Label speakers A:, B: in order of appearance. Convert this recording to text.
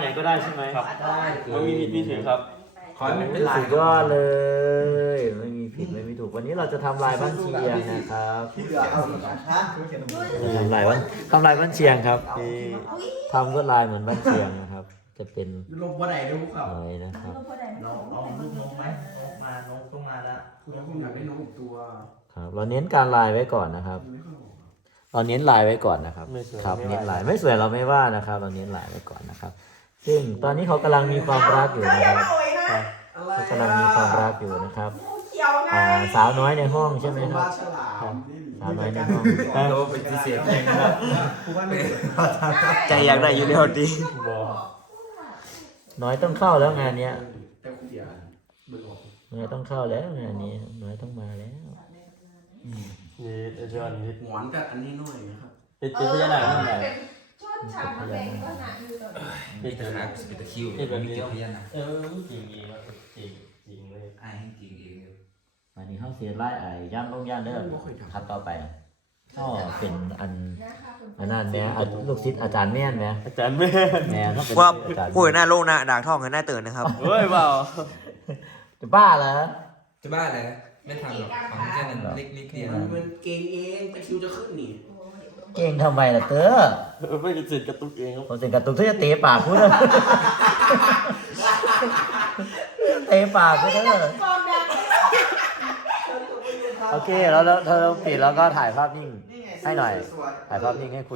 A: ก็ได้ใช่ไหม
B: ครับ
C: ได้
B: ไม่มีผิดมีถูกครับ
C: ขอให้มันเป็นลาย
A: สุดยอดเลยไม่มีผิดไม่มีถูกวันนี้เราจะทำลายบ้านเชียงนะครับ
C: ที่เหลือเอาอีกนะฮะ
A: ทำลายบ้านเชียงครับที่ทำลวดลายเหมือนบ้านเชียงนะครับ จะเป็น
C: ลงว่าไหนดูครับ
A: อะไรนะครับ
C: เราเอาลูกนกไหมนกมานกต้องมาแล้วคุณต้องอยากได้นกอีกตัว
A: ครับ เราเน้นการลายไว้ก่อนนะครับ เราเน้นลายไว้ก่อนนะครับ
B: ไม่สวย
A: ครับ
B: ไม่ว่า
A: เน้นลายไม่สวยเราไม่ว่านะครับ เราเน้นลายไว้ก่อนนะครับ ซึ่งตอนนี้เขากำลังมีความรักอยู่นะครับเขากำลังมีความรักอยู่นะครับสาวน้อยในห้องใช่ไหมครับ
C: ฉลาม
A: สาวน้อยในห้อง
D: โดนเป็นพิเศษเองนะครับ
B: ใจอยากได้อยู่เดียวดี
A: น้อยต้องเข้าแล้วงานเนี้ย
C: แต่คุณเดียวเบิกออก
A: น้อยต้องเข้าแล้วงานนี้น้อยต้องมาแล้ว
B: นี่เจ้านี่
C: หมอนกับอันนี้หน่อยนะครับ
B: เป็นพญานาคนั่นแหละ
E: ชดชามแดงก็หนาอยู่เลย
D: เป็นตะนักเป็นตะคิว
B: เป็นแบบ
D: มี
B: นี้
D: เกี่ยวพยานนะ
B: จริงจริงจริงจริงเลย
D: ไอ้จริงเอง
A: วันนี้เข้าเสียไล่ไอ้ย่างลงย่างเด้อครับต่อไปก็เป็นอันนั้นแม่ลูกศิษย์อาจารย์แม่นแม่
B: อาจารย์แม่
A: แม่ต้องเป็น
F: ว่า
A: อาจารย์
F: พูดหน้าโลกหน้าด่างท่องกันหน้าตื่นนะครับ
B: เฮ้ยเปล่า
A: จะบ้าเหรอ
D: จะบ้าเลยไม่ทำหรอกของแค่นั้นเล็กๆเดียว
C: มันเก่งเองตะคิวจะขึ้นนี่
A: เก่งทำไมล่ะเต้อ
B: ไม่กระจิตกระตุกเองครับ
A: ผมเสียงกระตุกที่จะเตะปากพูดเลยเตะปากพูดเลย
E: ฟองดัง
A: โอเคแล้วเธอปิดแล้วก็ถ่ายภาพนิ่งให้หน่อยถ่ายภาพนิ่งให้คุณ